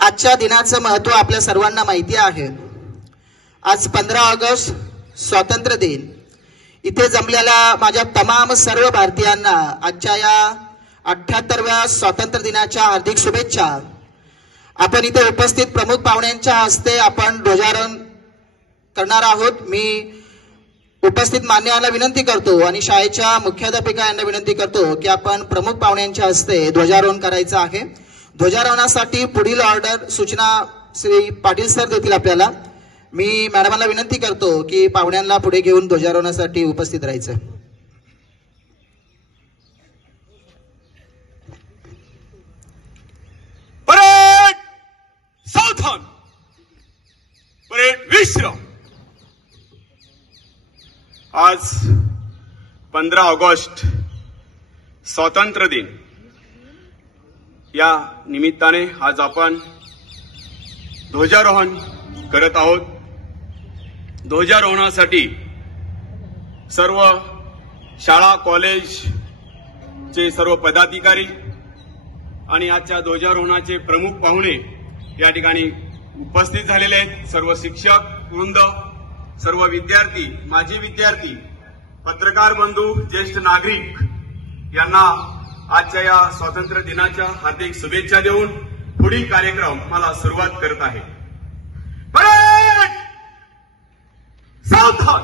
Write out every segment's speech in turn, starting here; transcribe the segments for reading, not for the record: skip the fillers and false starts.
आजच्या दिनाचं महत्त्व आपल्या सर्वांना माहिती आहे। आज 15 ऑगस्ट स्वातंत्र्य दिन। इथे जमलेल्या माझ्या तमाम सर्व भारतीयांना आजच्या या 78व्या स्वातंत्र्य दिनाच्या हार्दिक शुभेच्छा। आपण इथे उपस्थित प्रमुख पाहुण्यांच्या हस्ते आपण ध्वजारोहण करणार आहोत। मी उपस्थित मान्यवरांना विनंती करतो आणि शाळेच्या मुख्याध्यापिका यांना विनंती करतो की आपण प्रमुख पाहुण्यांच्या हस्ते ध्वजारोहण करायचं आहे। ध्वजारोहणासाठी पुढील ऑर्डर सूचना श्री पाटील सर देतील आपल्याला। मी मॅडमांना विनंती करतो की पाहुण्यांना पुढे घेऊन ध्वजारोहणासाठी उपस्थित राहायचं। परेड सावधान, परेड विश्राम। आज 15 ऑगस्ट स्वातंत्र्य दिन। या निमित्ताने आज आपण ध्वजारोहण करत आहोत। ध्वजारोहणासाठी सर्व शाळा कॉलेजचे सर्व पदाधिकारी आणि आजच्या ध्वजारोहणाचे प्रमुख पाहुणे या ठिकाणी उपस्थित झालेले आहेत। सर्व शिक्षक वृंद, सर्व विद्यार्थी, माजी विद्यार्थी, पत्रकार बंधू, ज्येष्ठ नागरिक यांना आजच्या या स्वातंत्र्य दिनाच्या हार्दिक शुभेच्छा देऊन पुढील कार्यक्रम मला सुरुवात करत आहे। परेड सावधान।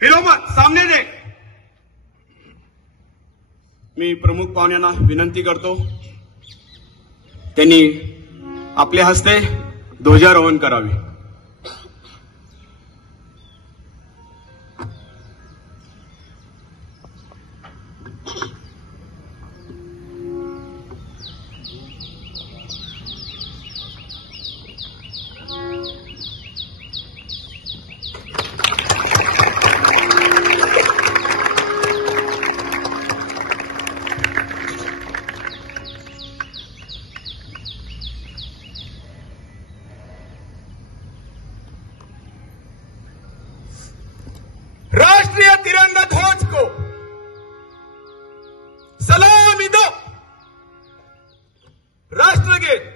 हिरोमत सामने दे। मी प्रमुख पाहुण्यांना विनंती करतो त्यांनी आपल्या हस्ते ध्वजारोहण करावे। राष्ट्रीय तिरंगा ध्वज को सलामी दो। राष्ट्रगीत।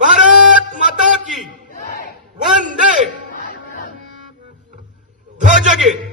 भारत माता की वंदे। ध्वजगीत।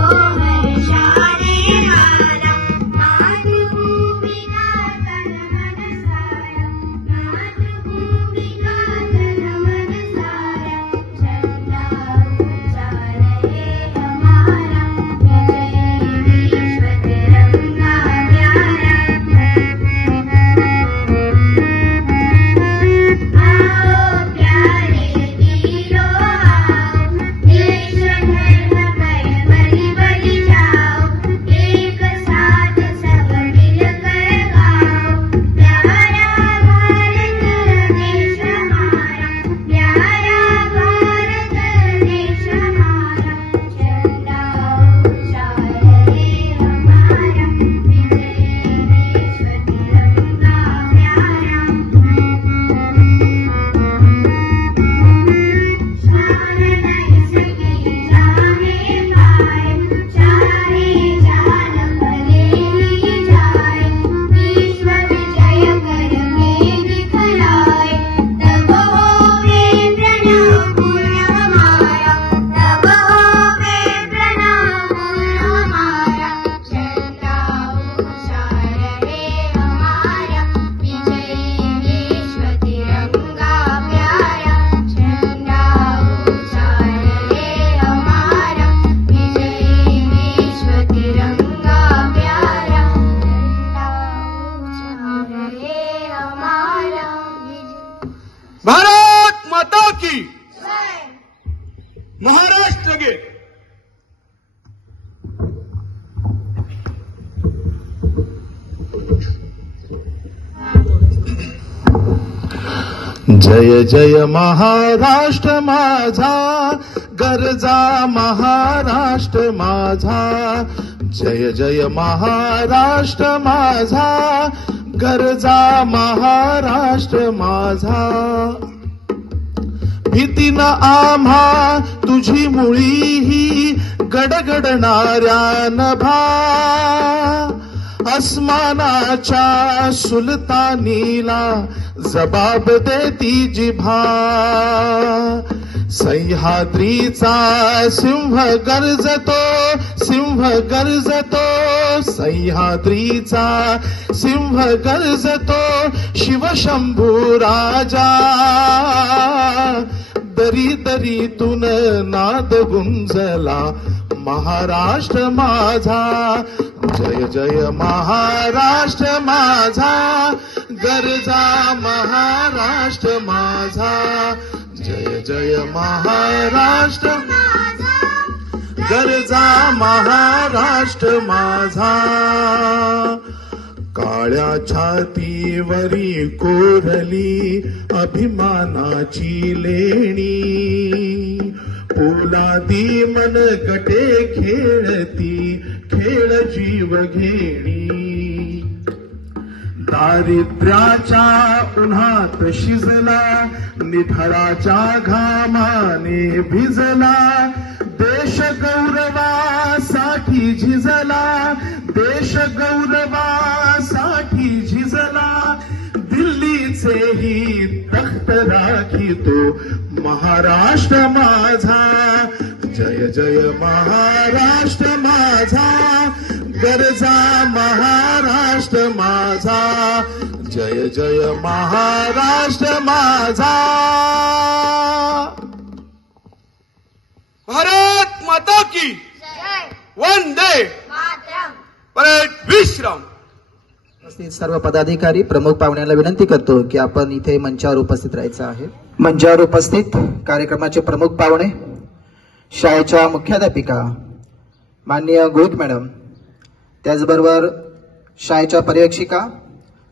Oh महाराष्ट्र गीत. जय जय महाराष्ट्र माझा, गरजा महाराष्ट्र माझा. जय जय महाराष्ट्र माझा, गरजा महाराष्ट्र माझा. भीतीन आम्हा तुझी मुळी ही गडगडणाऱ्या नभा. अस्मानाच्या सुलतानीला जबाब देती जिभा. सह्याद्रीचा सिंह गर्जतो, सिंह गर्जतो. सह्याद्रीचा सिंह गर्जतो, शिवशंभू राजा. दरी दरीतून नाद गुंजला महाराष्ट्र माझा. जय जय महाराष्ट्र माझा, गरजा महाराष्ट्र माझा. जय जय महाराष्ट्र माझा, गरजा महाराष्ट्र माझा. काळ्या छातीवरी कोरली अभिमानाची लेणी. पोलादी मनगटे खेळती खेळ जीव घेणी. दारिद्र्याच्या उन्हात शिजला, निधराच्या घामाने भिजला. देश गौरवासाठी झिजला, देश गौरवासाठी झिजला. दिल्लीचेही तख्त राखितो महाराष्ट्र माझा. जय जय महाराष्ट्र माझा, गरजा महाराष्ट्र माझा. जय जय महाराष्ट्र माझा. भारत माता की वंदे परेड विश्राम. उपस्थित सर्व पदाधिकारी प्रमुख पाहुण्यांना विनंती करतो की आपण इथे मंचावर उपस्थित राहायचं आहे. मंचावर उपस्थित कार्यक्रमाचे प्रमुख पाहुणे शाळेच्या मुख्याध्यापिका माननीय गुळक मॅडम, त्याचबरोबर शाळेच्या पर्यवेक्षिका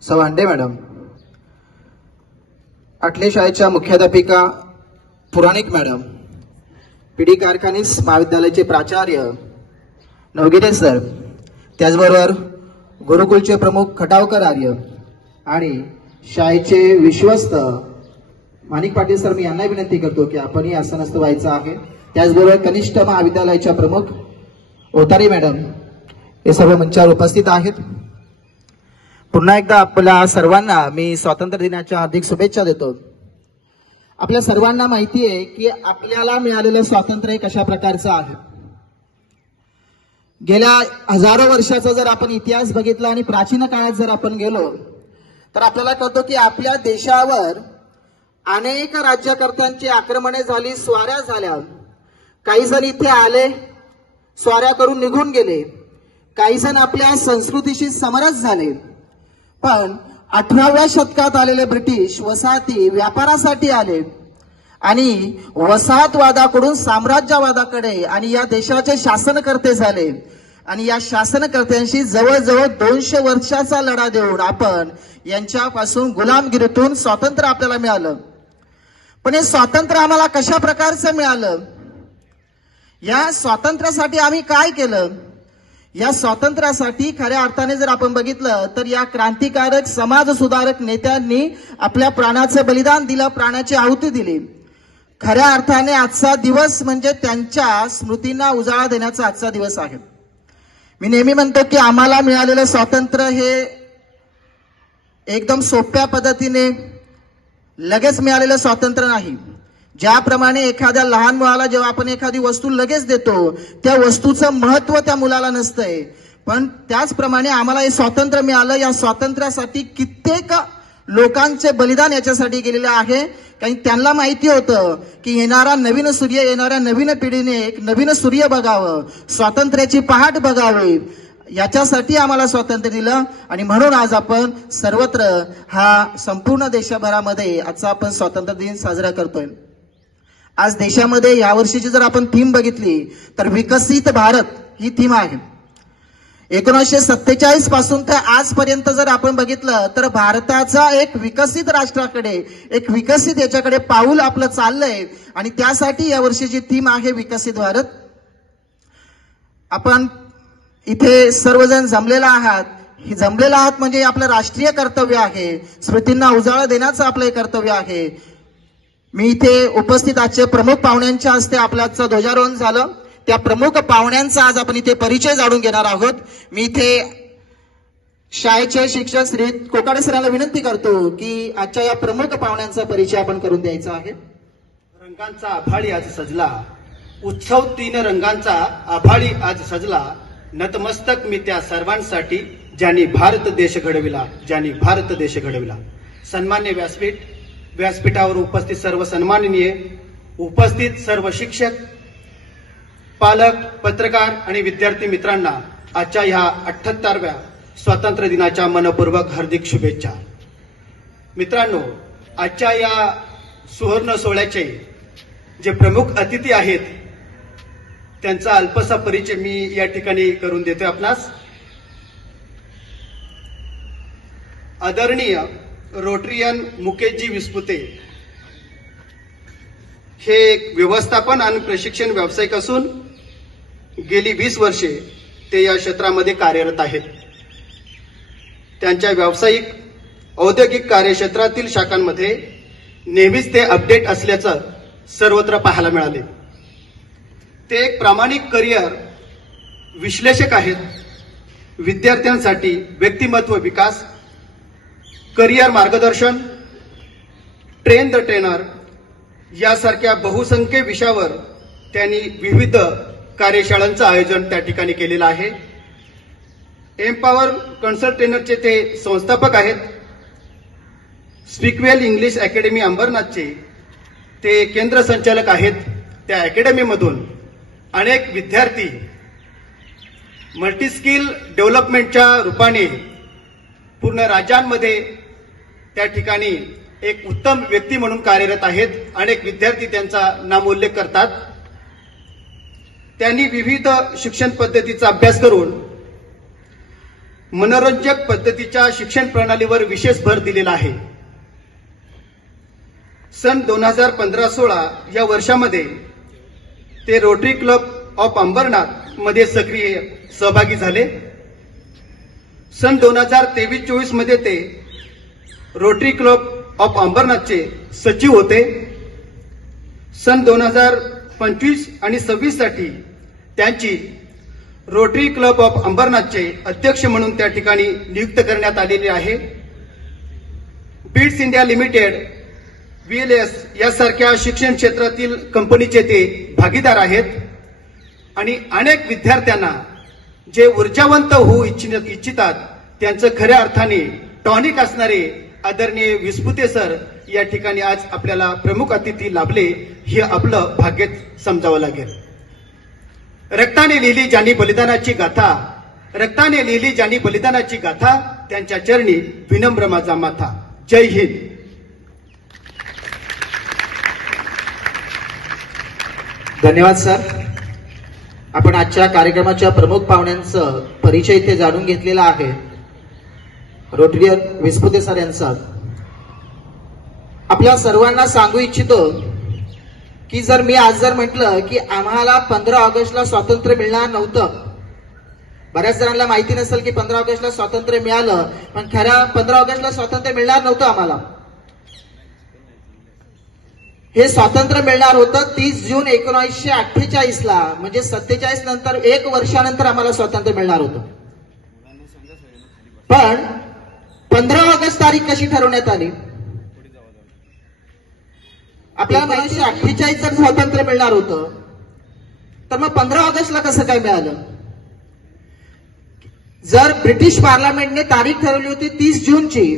सौ अंडे मॅडम, आठले शाळेच्या मुख्याध्यापिका पुराणिक मॅडम, पीडी कारखानीस महाविद्यालयाचे प्राचार्य नवगिरे सर, त्याचबरोबर गुरुकुलचे प्रमुख खटावकर आर्य आणि शाळेचे विश्वस्त माणिक पाटील सर, मी यांना विनंती करतो की आपणही आसनस्थ व्हायचं आहे. त्याचबरोबर कनिष्ठ महाविद्यालयाच्या प्रमुख ओतारी मॅडम हे सर्व मंचावर उपस्थित आहेत. पुन्हा एकदा आपल्या सर्वांना मी स्वातंत्र्य दिनाच्या हार्दिक शुभेच्छा देतो. आपल्या सर्वांना माहिती आहे की आपल्याला मिळालेलं स्वातंत्र्य कशा प्रकारचं आहे. गेल्या हजारो वर्षाचा जर आपण इतिहास बघितला आणि प्राचीन काळात जर आपण गेलो तर आपल्याला कळतो की आपल्या देशावर अनेक राज्यकर्त्यांची आक्रमणे झाली, स्वाऱ्या झाल्या. काही जण इथे आले, स्वाऱ्या करून निघून गेले. काही जण आपल्या संस्कृतीशी समरस झाले. पण 18व्या शतकात आलेले ब्रिटिश वसाहती व्यापारासाठी आले आणि वसाहतवादाकडून साम्राज्यवादाकडे आणि या देशाचे शासनकर्ते झाले. आणि या शासनकर्त्यांशी जवळजवळ 200 वर्षाचा लढा देऊन आपण यांच्यापासून गुलामगिरीतून स्वातंत्र्य आपल्याला मिळालं. पण हे स्वातंत्र्य आम्हाला कशा प्रकारचं मिळालं? या स्वातंत्र्यासाठी आम्ही काय केलं? या स्वातंत्र्यासाठी खऱ्या अर्थाने जर आपण बघितलं तर या क्रांतिकारक समाज सुधारक नेत्यांनी आपल्या प्राणाचं बलिदान दिलं, प्राणाची आहुती दिली. खऱ्या अर्थाने आजचा दिवस म्हणजे त्यांच्या स्मृतींना उजाळा देण्याचा आजचा दिवस आहे. मी नेहमी म्हणतो की आम्हाला मिळालेलं स्वातंत्र्य हे एकदम सोप्या पद्धतीने लगेच मिळालेलं स्वातंत्र्य नाही. ज्याप्रमाणे एखाद्या लहान मुलाला जेव्हा आपण एखादी वस्तू लगेच देतो त्या वस्तूचं महत्व त्या मुलाला नसतंय, पण त्याचप्रमाणे आम्हाला हे स्वातंत्र्य मिळालं. या स्वातंत्र्यासाठी कित्येक लोकांचे बलिदान याच्यासाठी गेलेले आहे. कारण त्यांना माहिती होतं की येणारा नवीन सूर्य, येणाऱ्या नवीन पिढीने एक नवीन सूर्य बघावं, स्वातंत्र्याची पहाट बघावी, याच्यासाठी आम्हाला स्वातंत्र्य दिलं. आणि म्हणून आज आपण सर्वत्र हा संपूर्ण देशभरामध्ये आजचा आपण स्वातंत्र्य दिन साजरा करतोय. आज देशामध्ये यावर्षीची जर आपण थीम बघितली तर विकसित भारत ही थीम आहे. 1947 पासून तर आजपर्यंत जर आपण बघितलं तर भारताचा एक विकसित राष्ट्राकडे, एक विकसित याच्याकडे पाऊल आपलं चाललंय आणि त्यासाठी यावर्षीची थीम आहे विकसित भारत. आपण इथे सर्वजण जमलेला आहात म्हणजे आपलं राष्ट्रीय कर्तव्य आहे. स्मृतींना उजाळा देण्याचं आपलं हे कर्तव्य आहे. मी इथे उपस्थित आजचे प्रमुख पाहुण्यांच्या हस्ते आपलं आजचं ध्वजारोहण झालं. त्या प्रमुख पाहुण्यांचा आज आपण इथे परिचय जाणून घेणार आहोत. मी इथे शाळेचे शिक्षक श्री कोकाडे सरांना विनंती करतो की आजच्या या प्रमुख पाहुण्यांचा परिचय आपण करून द्यायचा आहे. रंगांचा आभाळी आज सजला, उत्सव 3 रंगांचा आभाळी आज सजला. नतमस्तक मी त्या सर्वांसाठी ज्यांनी भारत देश घडविला. सन्मान्य व्यासपीठावर उपस्थित सर्व सन्माननीय उपस्थित सर्व शिक्षक, पालक, पत्रकार आणि विद्यार्थी मित्रांना आजच्या ह्या 78व्या स्वातंत्र्य दिनाच्या मनपूर्वक हार्दिक शुभेच्छा. मित्रांनो, आजच्या या सुवर्ण सोहळ्याचे जे प्रमुख अतिथी आहेत त्यांचा अल्पसा परिचय मी या ठिकाणी करून देतोय आपणास. आदरणीय रोटरियन मुकेशजी विस्पुते हे एक व्यवस्थापन आणि प्रशिक्षण व्यावसायिक असून गेली 20 वर्षे ते या क्षेत्रामध्ये कार्यरत आहेत. त्यांच्या व्यावसायिक औद्योगिक कार्यक्षेत्रातील शाखांमध्ये नेहमीच ते अपडेट असल्याचं सर्वत्र पाहायला मिळाले. ते एक प्रामाणिक करिअर विश्लेषक आहेत. विद्यार्थ्यांसाठी व्यक्तिमत्व विकास, करिअर मार्गदर्शन, ट्रेन द ट्रेनर यासारख्या बहुसंख्य विषयावर त्यांनी विविध कार्यशाळांचं आयोजन त्या ठिकाणी केलेलं आहे. एम्पॉवर कन्सल्टेनरचे ते संस्थापक आहेत. स्पीकवेल इंग्लिश अकॅडमी अंबरनाथचे ते केंद्र संचालक आहेत. त्या अकॅडमीमधून अनेक विद्यार्थी मल्टीस्किल डेव्हलपमेंटच्या रूपाने पूर्ण राज्यांमध्ये त्या ठिकाणी एक उत्तम व्यक्ती म्हणून कार्यरत आहेत. अनेक विद्यार्थी त्यांचा नामोल्लेख करतात. त्यांनी विविध शिक्षण पद्धतीचा अभ्यास करून मनोरंजक पद्धतीच्या शिक्षण प्रणालीवर विशेष भर दिलेला आहे. सन 2015-16 या वर्षामध्ये ते रोटरी क्लब ऑफ अंबरनाथ मध्ये सक्रिय सहभागी झाले. सन 2023-24 मध्ये ते रोटरी क्लब ऑफ अंबरनाथचे सचिव होते. सन 2025 आणि 26 साठी त्यांची रोटरी क्लब ऑफ अंबरनाथचे अध्यक्ष म्हणून त्या ठिकाणी नियुक्त करण्यात आलेली आहे. बीट्स इंडिया लिमिटेड, VLS यासारख्या शिक्षण क्षेत्रातील कंपनीचे ते भागीदार आहेत. आणि अनेक विद्यार्थ्यांना जे ऊर्जावंत होऊ इच्छितात त्यांचं खऱ्या अर्थाने टॉनिक असणारे आदरणीय विस्पुते सर या ठिकाणी आज आपल्याला प्रमुख अतिथी लाभले. हे आपलं भाग्य समजावं लागेल. रक्ताने लिहिली ज्यांनी बलिदानाची गाथा, त्यांच्या चरणी विनम्र माझा माथा. जय हिंद. धन्यवाद सर. आपण आजच्या कार्यक्रमाच्या प्रमुख पाहुण्यांचं परिचय इथे जाणून घेतलेला आहे. रोटरियन विस्पुते सर यांचा आपल्या सर्वांना सांगू इच्छितो की मी आज म्हटलं की आम्हाला 15 ऑगस्टला स्वातंत्र्य मिळणार नव्हतं. बऱ्याच जणांना माहिती नसेल की 15 ऑगस्टला स्वातंत्र्य मिळालं, पण खऱ्या 15 ऑगस्टला स्वातंत्र्य मिळणार नव्हतं आम्हाला. हे स्वातंत्र्य मिळणार होतं 30 जून 1948ला, म्हणजे 47 नंतर 1 वर्षानंतर आम्हाला स्वातंत्र्य मिळणार होतं. पण 15 ऑगस्ट तारीख कशी ठरवण्यात आली? आपल्याला 1948 जर स्वातंत्र्य मिळणार होतं तर मग 15 ऑगस्टला कसं काय मिळालं? जर ब्रिटिश पार्लमेंटने तारीख ठरवली होती 30 जूनची,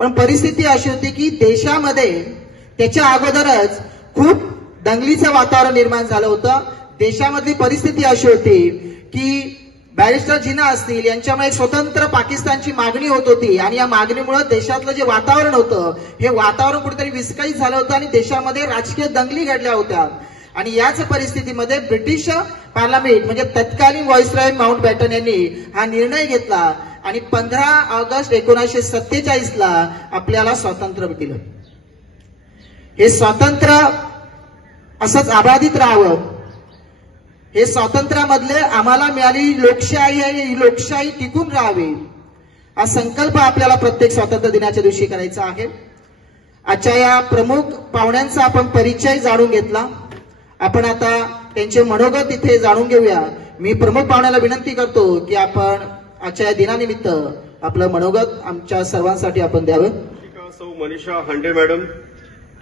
पण परिस्थिती अशी होती की देशामध्ये त्याच्या अगोदरच खूप दंगलीचं वातावरण निर्माण झालं होतं. देशामधली परिस्थिती अशी होती की बॅरिस्टर जिना असतील यांच्यामुळे एक स्वतंत्र पाकिस्तानची मागणी होत होती आणि या मागणीमुळे देशातलं जे वातावरण होतं हे वातावरण कुठेतरी विस्कळीत झालं होतं आणि देशामध्ये राजकीय दंगली घडल्या होत्या. आणि याच परिस्थितीमध्ये ब्रिटिश पार्लमेंट म्हणजे तत्कालीन व्हाईसरॉय माउंटबॅटन यांनी हा निर्णय घेतला आणि 15 ऑगस्ट 1947ला आपल्याला स्वातंत्र्य दिलं. हे स्वातंत्र्य असंच अबाधित राहावं, हे स्वातंत्र्यामधले आम्हाला मिळालेली लोकशाही आहे, ही लोकशाही टिकून राहावी हा संकल्प आपल्याला प्रत्येक स्वातंत्र्य दिनाच्या दिवशी करायचा आहे. आजच्या या प्रमुख पाहुण्यांचा आपण परिचय जाणून घेतला. आपण आता त्यांचे मनोगत इथे जाणून घेऊया. मी प्रमुख पाहुण्याला विनंती करतो की आपण आजच्या या दिनानिमित्त आपलं मनोगत आमच्या सर्वांसाठी आपण द्यावं. सौ मनीषा हांडे मॅडम,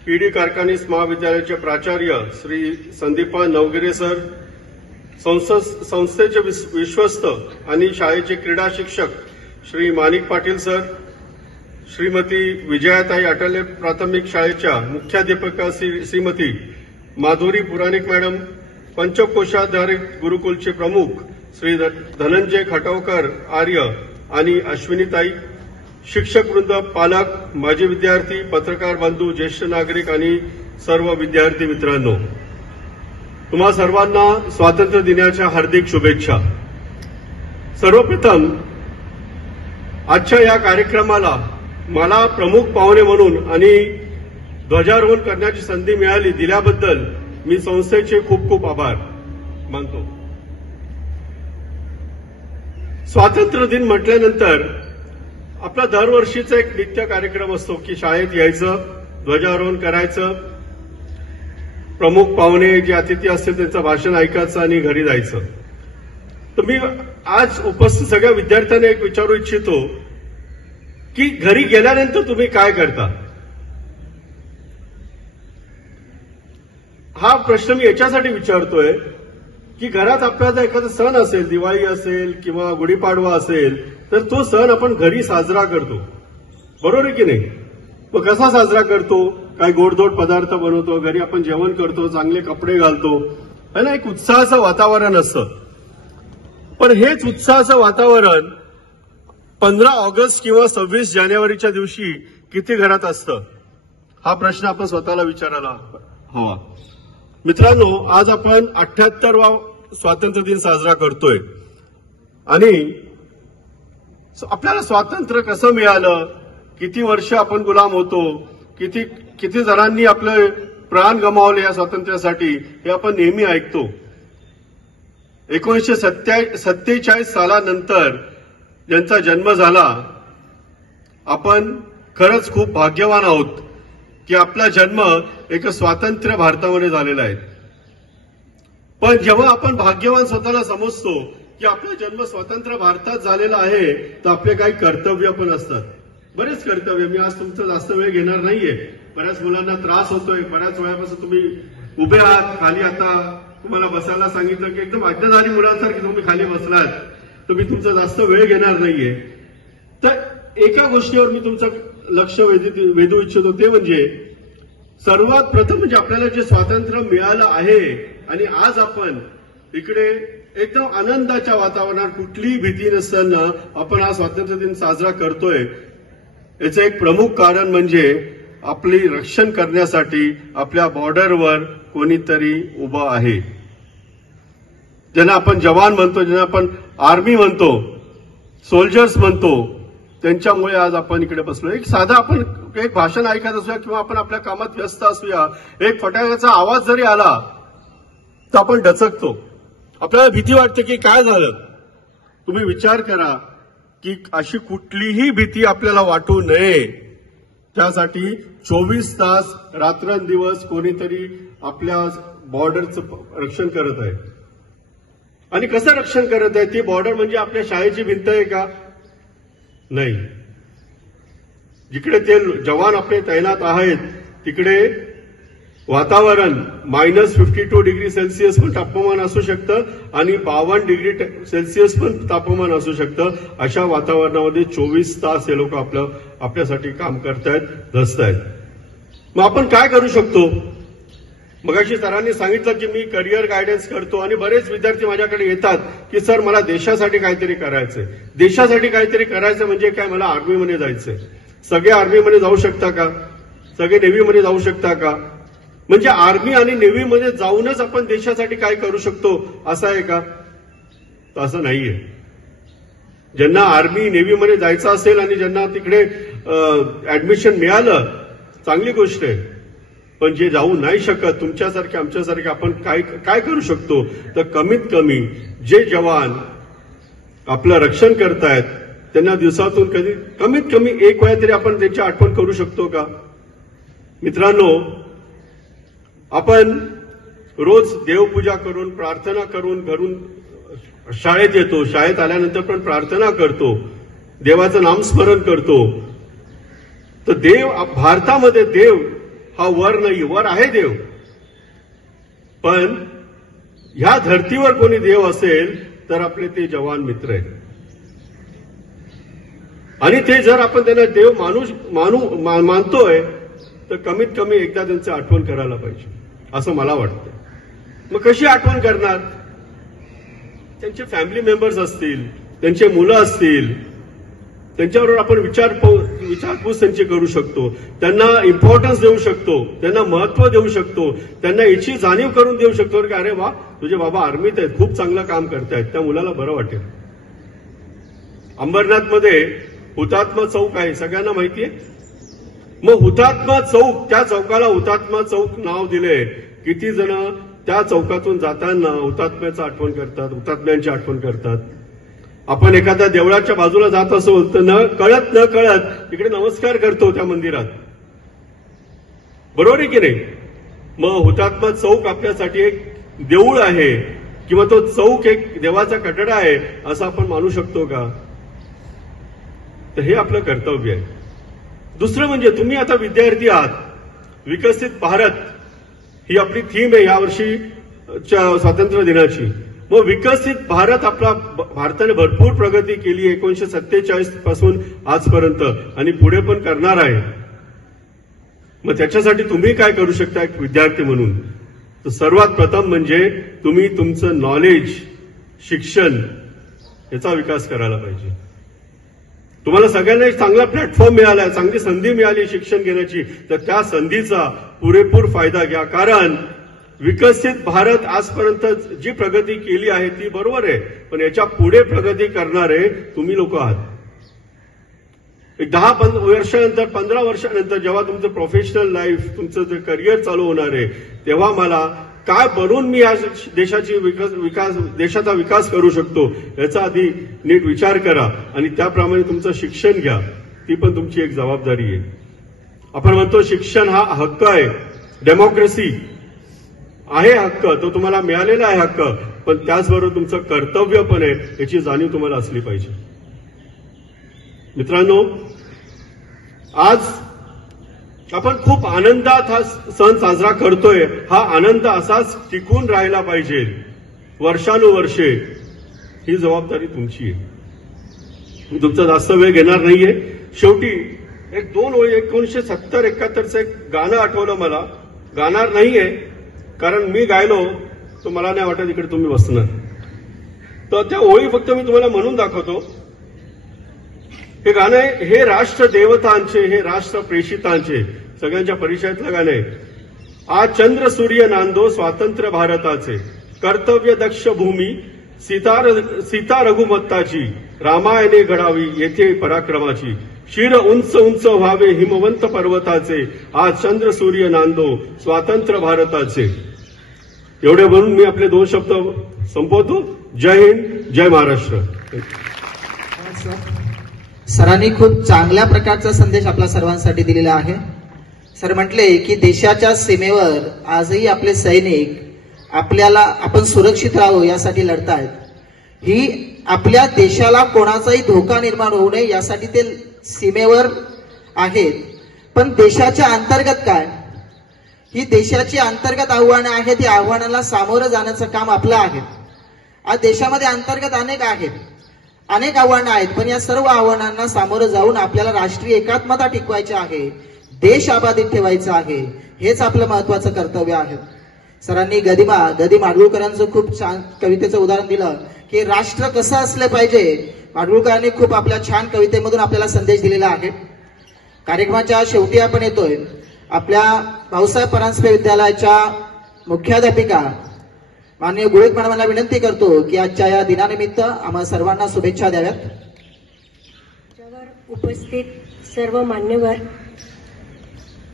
पीडी कारखानीस महाविद्यालयाचे प्राचार्य श्री संदीपा नवगिरे सर, संस्थेचे विश्वस्त आणि शाळेचे क्रीडा शिक्षक श्री माणिक पाटील सर, श्रीमती विजयाताई अटले प्राथमिक शाळेच्या मुख्याध्यापिका श्रीमती माधुरी पुराणिक मॅडम, पंचकोशाधारित गुरुकुलचे प्रमुख श्री धनंजय खटवकर आर्य आणि अश्विनीताई, शिक्षक वृंद, पालक, माजी विद्यार्थी, पत्रकार बंधू, ज्येष्ठ नागरिक आणि सर्व विद्यार्थी मित्रांनो, तुम्हा सर्वांना स्वातंत्र्य दिनाच्या हार्दिक शुभेच्छा. सर्वप्रथम आजच्या या कार्यक्रमाला मला प्रमुख पाहुणे म्हणून आणि ध्वजारोहण करण्याची संधी मिळाली दिल्याबद्दल मी संस्थेचे खूप खूप आभार मानतो. स्वातंत्र्य दिन म्हटल्यानंतर आपला दरवर्षीचा एक नित्य कार्यक्रम असतो की शाळेत यायचं, ध्वजारोहण करायचं, प्रमुख पाहुणे जे अतिथी असतील त्यांचं भाषण ऐकायचं आणि घरी जायचं. तर मी आज उपस्थित सगळ्या विद्यार्थ्यांना एक विचारू इच्छितो की घरी गेल्यानंतर तुम्ही काय करता. हा प्रश्न मी याच्यासाठी विचारतोय की घरात आपल्याला एखादा सण असेल, दिवाळी असेल किंवा गुढीपाडवा असेल, तर तो सण आपण घरी साजरा करतो, बरोबर आहे की नाही. मग कसा साजरा करतो, काय गोडधोड पदार्थ बनवतो, घरी आपण जेवण करतो, चांगले कपडे घालतो, है ना, एक उत्साहाचं वातावरण असतं. पण हेच उत्साहाचं वातावरण 15 ऑगस्ट किंवा 26 जानेवारीच्या दिवशी किती घरात असतं, हा प्रश्न आपण स्वतःला विचारायला हवा. मित्रांनो, आज आपण 78वा स्वातंत्र्य दिन साजरा करतोय आणि आपल्याला स्वातंत्र्य कसं मिळालं, किती वर्ष आपण गुलाम होतो, किती जणांनी आपले प्राण गमावले या स्वातंत्र्यासाठी, हे आपण नेहमी ऐकतो. 1947 सालानंतर ज्यांचा जन्म झाला, आपण खरंच खूप भाग्यवान आहोत की आपला जन्म एक स्वातंत्र्य भारतामध्ये झालेला आहे. पण जेव्हा आपण भाग्यवान स्वतःला समजतो की आपला जन्म स्वतंत्र भारतात झालेला आहे, तर आपले काही कर्तव्य पण असतात, बरेच कर्तव्य. मी आज तुमचा जास्त वेळ घेणार नाहीये. बऱ्याच मुलांना त्रास होतोय, बऱ्याच वेळापासून तुम्ही उभे आहात, खाली आता तुम्हाला बसायला सांगितलं की एकदम आज्ञाधारी मुलांसारखे तुम्ही खाली बसलात, तर मी तुमचा जास्त वेळ घेणार नाहीये. तर एका गोष्टीवर मी तुमचं लक्ष वेधू इच्छितो, ते म्हणजे सर्वात प्रथम म्हणजे आपल्याला जे स्वातंत्र्य मिळालं आहे आणि आज आपण इकडे एकदम आनंदाच्या वातावरणात कुठलीही भीती नसताना आपण हा स्वातंत्र्य दिन साजरा करतोय, याचं एक प्रमुख कारण म्हणजे आपली रक्षण करण्यासाठी आपल्या बॉर्डरवर कोणीतरी उभं आहे. ज्यांना आपण जवान म्हणतो, ज्यांना आपण आर्मी म्हणतो, सोल्जर्स म्हणतो, त्यांच्यामुळे आज आपण इकडे बसलो. एक साधा आपण एक भाषण ऐकत असूया किंवा आपण आपल्या कामात व्यस्त असूया, एक फटाक्याचा आवाज जरी आला तर आपण डचकतो, आपल्याला भीती वाटते की काय झालं. तुम्ही विचार करा की अशी कुठलीही भीती आपल्याला वाटू नये, त्यासाठी 24 तास रात्रंदिवस कोणीतरी आपल्या बॉर्डरचं रक्षण करत आहे. आणि कसं रक्षण करत आहे? ती बॉर्डर म्हणजे आपल्या शाळेची भिंत आहे का? नाही. जिकडे ते जवान आपले तैनात आहेत तिकडे वातावरण -52 डिग्री सेल्सिअस पण तापमान असू शकतं आणि 52 डिग्री सेल्सिअस पण तापमान असू शकतं. अशा वातावरणामध्ये 24 तास हे लोक आपल्यासाठी काम करतायत, धसतायत. मग आपण काय करू शकतो? मगाशी सरांनी सांगितलं की मी करिअर गायडन्स करतो आणि बरेच विद्यार्थी माझ्याकडे येतात की सर मला देशासाठी काहीतरी करायचंय. देशासाठी काहीतरी करायचं म्हणजे काय, मला आर्मीमध्ये जायचंय. सगळे आर्मीमध्ये जाऊ शकता का? सगळे नेव्हीमध्ये जाऊ शकता का? म्हणजे आर्मी आणि नेव्हीमध्ये जाऊनच आपण देशासाठी काय करू शकतो असं आहे का? असं नाहीये. ज्यांना आर्मी नेव्हीमध्ये जायचं असेल आणि ज्यांना तिकडे ऍडमिशन मिळालं चांगली गोष्ट आहे, पण जे जाऊ नाही शकत तुमच्यासारखे आमच्यासारखे आपण काय करू शकतो तर कमीत कमी जे जवान आपलं रक्षण करतायत त्यांना दिवसातून कमीत कमी एक वेळा तरी आपण त्यांची आठवण करू शकतो का? मित्रांनो, आपण रोज देवपूजा करून प्रार्थना करून घरून शाळेत येतो, शाळेत आल्यानंतर पण प्रार्थना करतो, देवाचं नामस्मरण करतो. तर देव, भारतामध्ये देव हा वर नाही, वर आहे देव, पण ह्या धर्तीवर कोणी देव असेल तर आपले ते जवान मित्र आहेत. आणि ते जर आपण त्यांना देव मानतोय तर कमीत कमी एकदा त्यांची आठवण करायला पाहिजे असं मला वाटतं. मग कशी आठवण करणार? त्यांचे फॅमिली मेंबर्स असतील, त्यांचे मुलं असतील, त्यांच्याबरोबर आपण विचारपूस त्यांची करू शकतो, त्यांना इम्पॉर्टन्स देऊ शकतो, त्यांना महत्व देऊ शकतो, त्यांना याची जाणीव करून देऊ शकतो की अरे वा, तुझे बाबा आर्मीत आहेत, खूप चांगलं काम करतायत, त्या मुलाला बरं वाटेल. अंबरनाथमध्ये हुतात्मा चौक आहे, सगळ्यांना माहितीये. मग हुतात्मा चौक, त्या चौकाला हुतात्मा चौक नाव दिले. किती जण त्या चौकातून जाताना हुतात्म्याचं आठवण करतात, हुतात्म्यांची आठवण करतात. आपण एखाद्या देवळाच्या बाजूला जात असो तर न कळत तिकडे नमस्कार करतो त्या मंदिरात, बरोबर आहे की नाही? मग हुतात्मा चौक आपल्यासाठी एक देऊळ आहे किंवा तो चौक एक देवाचा कटडा आहे असं आपण मानू शकतो का? तर हे आपलं कर्तव्य आहे. दुसरं म्हणजे तुम्ही आता विद्यार्थी आहात. विकसित भारत ही आपली थीम आहे यावर्षीच्या स्वातंत्र्य दिनाची. मग विकसित भारत, आपला भारताने भरपूर प्रगती केली 1947 पासून आजपर्यंत आणि पुढे पण करणार आहे. मग त्याच्यासाठी तुम्ही काय करू शकता एक विद्यार्थी म्हणून? तर सर्वात प्रथम म्हणजे तुम्ही तुमचं नॉलेज, शिक्षण याचा विकास करायला पाहिजे. तुम्हाला सगळ्यांना एक चांगला प्लॅटफॉर्म मिळाला, चांगली संधी मिळाली शिक्षण घेण्याची, तर त्या संधीचा पुरेपूर फायदा घ्या. कारण विकसित भारत आजपर्यंत जी प्रगती केली आहे ती बरोबर आहे, पण याच्या पुढे प्रगती करणारे तुम्ही लोक आहात. एक 10 वर्षानंतर, 15 वर्षानंतर जेव्हा तुमचं प्रोफेशनल लाईफ, तुमचं जे करिअर चालू होणार आहे, तेव्हा मला काय बनवून मी या देशाचा विकास करू शकतो याचा आधी नीट विचार करा आणि त्याप्रमाणे तुमचं शिक्षण घ्या. ती पण तुमची एक जबाबदारी आहे. आपण म्हणतो शिक्षण हा हक्क आहे, डेमोक्रेसी आहे हक्क, तो तुम्हाला मिळालेला आहे हक्क, पण त्याचबरोबर तुमचं कर्तव्य पण आहे याची जाणीव तुम्हाला असली पाहिजे. मित्रांनो, आज आपण खूप आनंदात हा सण साजरा करतोय. हा आनंद असाच टिकून राहिला पाहिजे वर्षानुवर्षे. ही जबाबदारी तुमची आहे. मी तुमचा जास्त वेळ घेणार नाहीये. शेवटी एक 2 ओळी 1970-71चं एक गाणं आठवलं मला. गाणार नाहीये कारण मी गायलो तर मला नाही वाटत इकडे तुम्ही बसणार. तर त्या ओळी फक्त मी तुम्हाला म्हणून दाखवतो. हे गाणं आहे, हे राष्ट्र देवतांचे, हे राष्ट्र प्रेषितांचे, सगळ्यांच्या परिचयातलं गाणं आहे. आज चंद्र सूर्य नांदो स्वातंत्र्य भारताचे, कर्तव्य दक्ष भूमी सीता रघुमत्ताची, रामायणे घडावी येथे पराक्रमाची, शिर उंच उंच व्हावे हिमवंत पर्वताचे, आज चंद्र सूर्य नांदो स्वातंत्र्य भारताचे. एवढे म्हणून मी आपले 2 शब्द संपवतो. जय हिंद, जय महाराष्ट्र. सरांनी खूप चांगल्या प्रकारचा संदेश आपल्या सर्वांसाठी दिलेला आहे. सर म्हटले की देशाच्या सीमेवर आजही आपले सैनिक आपण सुरक्षित राहावं यासाठी लढतायत. ही आपल्या देशाला कोणाचाही धोका निर्माण होऊ नये यासाठी ते सीमेवर आहेत. पण देशाच्या अंतर्गत काय, ही देशाची अंतर्गत आव्हानं आहेत. या आव्हानाला सामोरं जाण्याचं काम आपलं आहे. आज देशामध्ये अंतर्गत अनेक आव्हानं आहेत, पण या सर्व आव्हानांना सामोरं जाऊन आपल्याला राष्ट्रीय एकात्मता टिकवायची आहे, देश अबाधित ठेवायचा आहे. हेच आपलं महत्वाचं कर्तव्य आहे. सरांनी गदी माडगुळकरांचं खूप छान कवितेचं उदाहरण दिलं की राष्ट्र कसं असलं पाहिजे. माडगुळकरांनी खूप आपल्या छान कवितेमधून आपल्याला संदेश दिलेला आहे. कार्यक्रमाच्या शेवटी आपण येतोय. आपल्या भाऊसाहेब परांजपे विद्यालयाच्या मुख्याध्यापिका माननीय गुळेक मॅडमांना विनंती करतो की आजच्या या दिनानिमित्त आम्हा सर्वांना शुभेच्छा द्याव्यात. उपस्थित सर्व मान्यवर,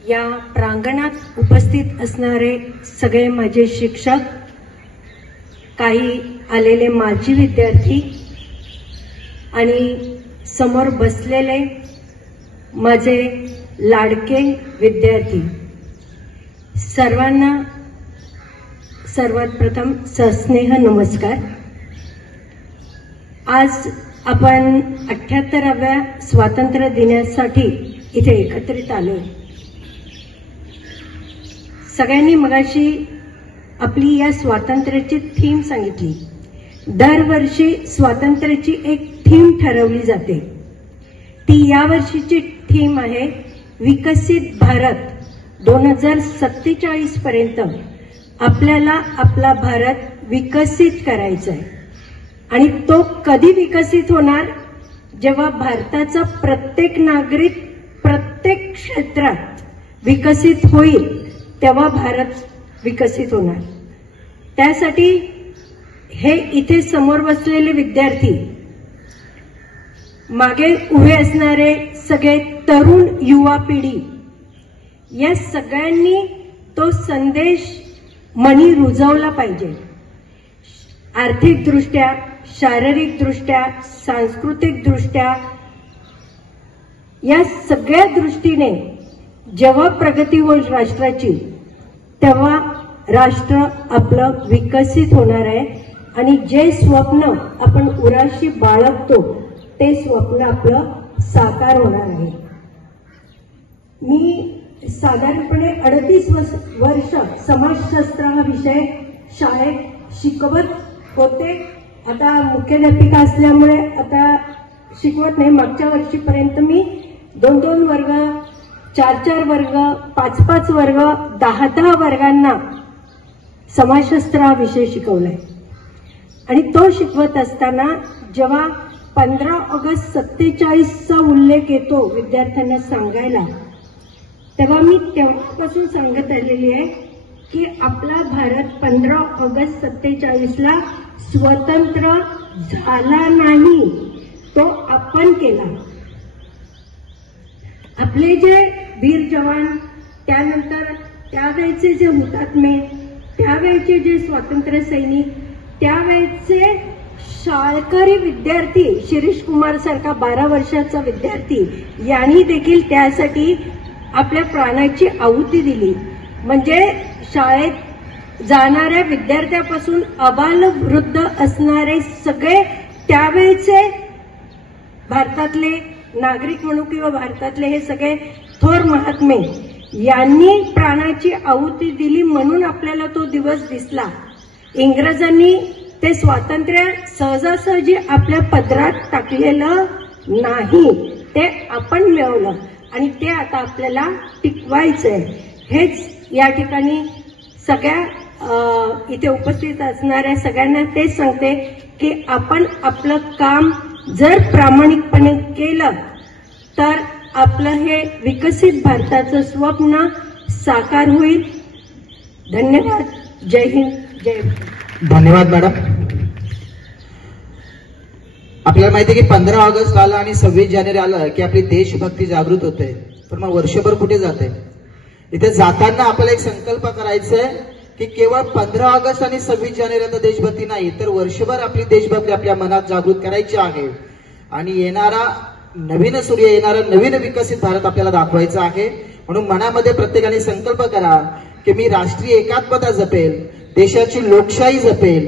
या प्रांगणात उपस्थित असणारे सगळे माझे शिक्षक, काही आलेले माजी विद्यार्थी आणि समोर बसलेले माझे लाडके विद्यार्थी, सर्वांना सर्वात प्रथम सस्नेह नमस्कार. आज आपण 78व्या स्वातंत्र्य दिनासाठी इथे एकत्रित आलोय. सगळ्यांनी मगाशी आपली या स्वातंत्र्याची थीम सांगितली. दरवर्षी स्वातंत्र्याची एक थीम ठरवली जाते. ती यावर्षीची थीम आहे विकसित भारत. 2047 पर्यंत आपल्याला आपला भारत विकसित करायचा आहे. आणि तो कधी विकसित होणार? जेव्हा भारताचा प्रत्येक नागरिक प्रत्येक क्षेत्रात विकसित होईल तेव्हा भारत विकसित होणार. त्यासाठी हे इथे समोर बसलेले विद्यार्थी, मागे उभे असणारे सगळे तरुण युवा पिढी, या सगळ्यांनी तो संदेश मनी रुजवला पाहिजे. आर्थिकदृष्ट्या, शारीरिकदृष्ट्या, सांस्कृतिकदृष्ट्या, या सगळ्या दृष्टीने जेव्हा प्रगती होईल राष्ट्राची, तेव्हा राष्ट्र आपलं विकसित होणार आहे. आणि जे स्वप्न आपण उराशी बाळगतो ते स्वप्न आपलं साकार होणार आहे. मी साधारणपणे 38 वर्ष समाजशास्त्र हा विषय शाळेत शिकवत होते. आता मुख्याध्यापिका असल्यामुळे आता शिकवत नाही. मागच्या वर्षीपर्यंत मी 2-2 वर्ग, 4-4 वर्ग, 5-5 वर्ग, 10-10 वर्गांना समाजशास्त्र हा विषय शिकवलाय. आणि तो शिकवत असताना जेव्हा 15 ऑगस्ट 47चा उल्लेख येतो विद्यार्थ्यांना सांगायला, तेव्हा मी तेव्हापासून सांगत आलेली आहे की आपला भारत 15 ऑगस्ट 47ला स्वतंत्र झाला नाही, तो आपण केला. आपले जे वीर जवान, त्यानंतर त्यावेळचे जे हुतात्मे, त्यावेळचे जे स्वातंत्र्य सैनिक, त्यावेळचे शाळकरी विद्यार्थी, शिरीष कुमार सारखा 12 वर्षाचा विद्यार्थी, यांनी देखील त्यासाठी आपल्या प्राणाची आहुती दिली. म्हणजे शाळेत जाणाऱ्या विद्यार्थ्यापासून अबालवृद्ध असणारे सगळे त्यावेळचे भारतातले नागरिक म्हणू किंवा भारतातले हे सगळे थोर महात्मे यांनी प्राणाची आहुती दिली, म्हणून आपल्याला तो दिवस दिसला. इंग्रजांनी ते स्वातंत्र्य सहजासहजी आपल्या पदरात टाकलेलं नाही, ते आपण मिळवलं आणि ते आता आपल्याला टिकवायचंय. हेच या ठिकाणी सगळ्या इथे उपस्थित असणाऱ्या सगळ्यांना तेच सांगते की आपण आपलं काम जर प्रामाणिकपणे केलं तर आपलं हे विकसित भारताचं स्वप्न साकार होईल. धन्यवाद. जय हिंद, जय भारत. धन्यवाद मॅडम. आपल्याला माहिती आहे की 15 ऑगस्ट आला आणि 26 जानेवारी आलं की आपली देशभक्ती जागृत होते. पण मग वर्षभर कुठे जाते? इथे जाताना आपल्याला एक संकल्प करायचा आहे की केवळ 15 ऑगस्ट आणि 26 जानेवारीला देशभक्ती नाही, तर वर्षभर आपली देशभक्ती आपल्या मनात जागृत करायची आहे. आणि येणारा नवीन सूर्य, येणारा नवीन विकसित भारत आपल्याला दाखवायचा आहे. म्हणून मनामध्ये प्रत्येकाने संकल्प करा की मी राष्ट्रीय एकात्मता जपेल, देशाची लोकशाही जपेल,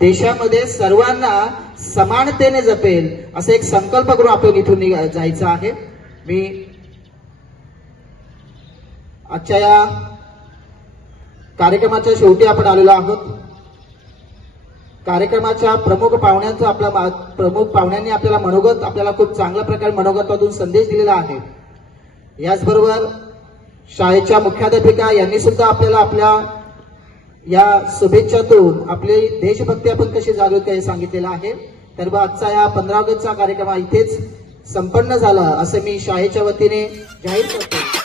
देशामध्ये सर्वांना समानतेने जपेल, असा एक संकल्प करून आपण इथून जायचं आहे. मी आजच्या या कार्यक्रमाच्या शेवटी आपण आलेलो आहोत. कार्यक्रमाच्या प्रमुख पाहुण्यांनी आपल्याला मनोगत, आपल्याला खूप चांगल्या प्रकारे मनोगतातून संदेश दिलेला आहे. याचबरोबर शाळेच्या मुख्याध्यापिका यांनी सुद्धा आपल्याला आपल्या या शुभेच्छातून आपली देशभक्ती आपण कशी जागृत हे सांगितलेलं आहे. तर मग आजचा या 15 ऑगस्टचा कार्यक्रम इथेच संपन्न झाला असं मी शाळेच्या वतीने जाहीर करतो.